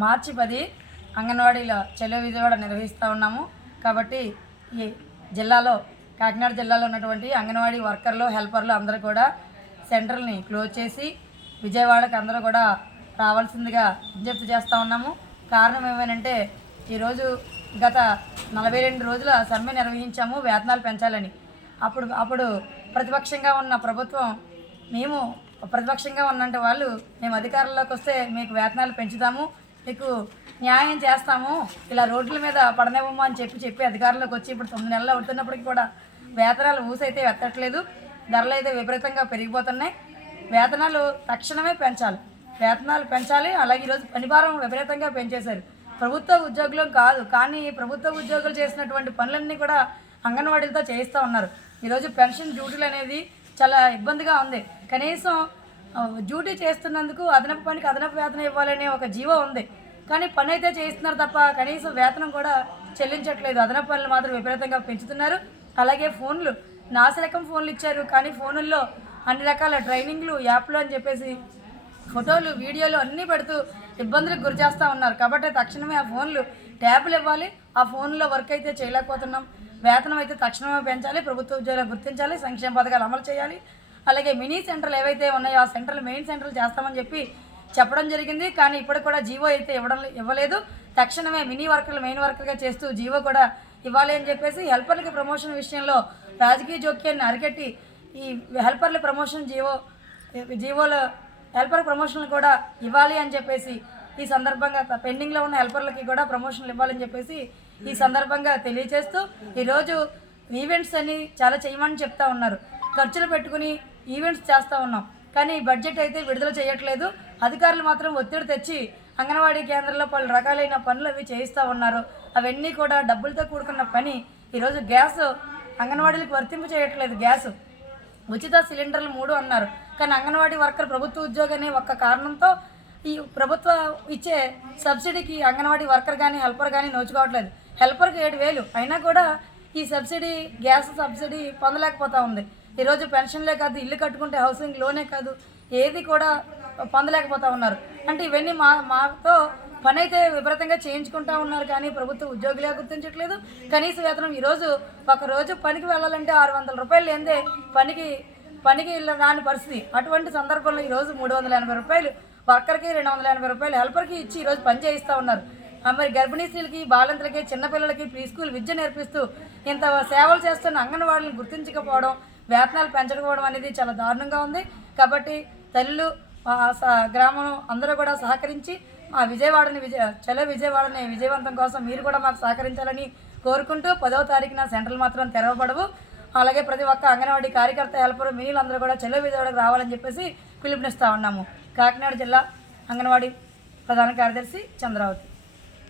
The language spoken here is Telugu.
మార్చి పది అంగన్వాడీలో చెలో విజయవాడ నిర్వహిస్తూ ఉన్నాము. కాబట్టి ఈ జిల్లాలో కాకినాడ జిల్లాలో ఉన్నటువంటి అంగన్వాడీ వర్కర్లు హెల్పర్లు అందరూ కూడా సెంటర్ని క్లోజ్ చేసి విజయవాడకు అందరూ కూడా రావాల్సిందిగా విజ్ఞప్తి చేస్తూ ఉన్నాము. కారణం ఏమేనంటే ఈరోజు గత నలభై రెండు రోజుల సమ్మె నిర్వహించాము వేతనాలు పెంచాలని. అప్పుడు అప్పుడు ప్రతిపక్షంగా ఉన్న ప్రభుత్వం మేము ప్రతిపక్షంగా ఉన్నంటే వాళ్ళు మేము అధికారంలోకి వస్తే మీకు వేతనాలు పెంచుతాము. మీకు న్యాయం చేస్తాము. ఇలా రోడ్ల మీద పడనివ్వము అని చెప్పి చెప్పి అధికారంలోకి వచ్చి ఇప్పుడు తొమ్మిది నెలలు అవుతున్నప్పటికీ కూడా వేతనాలు ఊసైతే ఎత్తట్లేదు. ధరలు అయితే విపరీతంగా పెరిగిపోతున్నాయి. వేతనాలు తక్షణమే పెంచాలి. వేతనాలు పెంచాలి. అలాగే ఈరోజు పనిభారం విపరీతంగా పెంచేశారు. ప్రభుత్వ ఉద్యోగులం కాదు కానీ ప్రభుత్వ ఉద్యోగులు చేసినటువంటి పనులన్నీ కూడా అంగన్వాడీలతో చేయిస్తూ ఉన్నారు. ఈరోజు పెన్షన్ డ్యూటీలు అనేది చాలా ఇబ్బందిగా ఉంది. కనీసం డ్యూటీ చేస్తున్నందుకు అదనపు పనికి అదనపు వేతనం ఇవ్వాలనే ఒక జీవో ఉంది. కానీ పని అయితే చేయిస్తున్నారు తప్ప కనీసం వేతనం కూడా చెల్లించట్లేదు. అదనపు పనులు మాత్రం విపరీతంగా పెంచుతున్నారు. అలాగే ఫోన్లు నాసిరకం ఫోన్లు ఇచ్చారు. కానీ ఫోనుల్లో అన్ని రకాల ట్రైనింగ్లు యాప్లు అని చెప్పేసి ఫోటోలు వీడియోలు అన్నీ పెడుతూ ఇబ్బందులకు గురి చేస్తూ ఉన్నారు. కాబట్టి తక్షణమే ఆ ఫోన్లు ట్యాబ్లు ఇవ్వాలి. ఆ ఫోన్లో వర్క్ అయితే చేయలేకపోతున్నాం. వేతనం అయితే తక్షణమే పెంచాలి. ప్రభుత్వ ఉద్యోగాలు గుర్తించాలి. సంక్షేమ పథకాలు అమలు చేయాలి. అలాగే మినీ సెంటర్లు ఏవైతే ఉన్నాయో ఆ సెంటర్లు మెయిన్ సెంటర్లు చేస్తామని చెప్పి చెప్పడం జరిగింది. కానీ ఇప్పటికి కూడా జీవో అయితే ఇవ్వడం ఇవ్వలేదు. తక్షణమే మినీ వర్కర్లు మెయిన్ వర్కర్గా చేస్తూ జీవో కూడా ఇవ్వాలి అని చెప్పేసి హెల్పర్లకి ప్రమోషన్ విషయంలో రాజకీయ జోక్యాన్ని అరికట్టి ఈ హెల్పర్ల ప్రమోషన్ జీవో జివోలో హెల్పర్ ప్రమోషన్లు కూడా ఇవ్వాలి అని చెప్పేసి ఈ సందర్భంగా పెండింగ్లో ఉన్న హెల్పర్లకి కూడా ప్రమోషన్లు ఇవ్వాలని చెప్పేసి ఈ సందర్భంగా తెలియజేస్తూ ఈరోజు ఈవెంట్స్ అని చాలా చేయమని చెప్తా ఉన్నారు. ఖర్చులు పెట్టుకుని ఈవెంట్స్ చేస్తూ ఉన్నాం. కానీ ఈ బడ్జెట్ అయితే విడుదల చేయట్లేదు. అధికారులు మాత్రం ఒత్తిడి తెచ్చి అంగన్వాడీ కేంద్రంలో పలు రకాలైన పనులు అవి చేయిస్తూ ఉన్నారు. అవన్నీ కూడా డబ్బులతో కూడుకున్న పని. ఈరోజు గ్యాస్ అంగన్వాడీలకు వర్తింపు చేయట్లేదు గ్యాస్. ఉచిత సిలిండర్లు మూడు అన్నారు. కానీ అంగన్వాడీ వర్కర్ ప్రభుత్వ ఉద్యోగాన్ని ఒక్క కారణంతో ఈ ప్రభుత్వం ఇచ్చే సబ్సిడీకి అంగన్వాడీ వర్కర్ కానీ హెల్పర్ కానీ నోచుకోవట్లేదు. హెల్పర్కి ఏడు వేలు. అయినా కూడా ఈ సబ్సిడీ గ్యాస్ సబ్సిడీ పొందలేకపోతూ ఉంది. ఈరోజు పెన్షన్లే కాదు ఇల్లు కట్టుకుంటే హౌసింగ్లోనే కాదు ఏది కూడా పొందలేకపోతా ఉన్నారు. అంటే ఇవన్నీ మా మాతో పని అయితే విపరీతంగా చేయించుకుంటా ఉన్నారు కానీ ప్రభుత్వ ఉద్యోగులే గుర్తించట్లేదు. కనీస వేతనం ఈరోజు ఒక రోజు పనికి వెళ్ళాలంటే ఆరు వందల రూపాయలు లేదే పనికి పనికి రాని పరిస్థితి. అటువంటి సందర్భంలో ఈరోజు మూడు వందల ఎనభై రూపాయలు వర్కర్కి రెండు వందల ఎనభై రూపాయలు హెల్పర్కి ఇచ్చి ఈరోజు పని చేయిస్తూ ఉన్నారు. ఆ మరి గర్భిణీ స్త్రీలకి బాలింతలకి చిన్నపిల్లలకి ప్రీ స్కూల్ విద్య నేర్పిస్తూ ఇంత సేవలు చేస్తున్న అంగన్వాడీలను గుర్తించకపోవడం వేతనాలు పెంచకపోవడం అనేది చాలా దారుణంగా ఉంది. కాబట్టి తల్లులు గ్రామం అందరూ కూడా సహకరించి మా విజయవాడని విజయ చలో విజయవాడని విజయవంతం కోసం మీరు కూడా మాకు సహకరించాలని కోరుకుంటూ పదవ తారీఖున సెంటర్లు మాత్రం తెరవబడవు. అలాగే ప్రతి ఒక్క అంగన్వాడీ కార్యకర్త హెల్పర్ మీలు అందరూ కూడా చెలో విజయవాడకు రావాలని చెప్పేసి పిలుపునిస్తూ ఉన్నాము. కాకినాడ జిల్లా అంగన్వాడీ ప్రధాన కార్యదర్శి చంద్రావతి.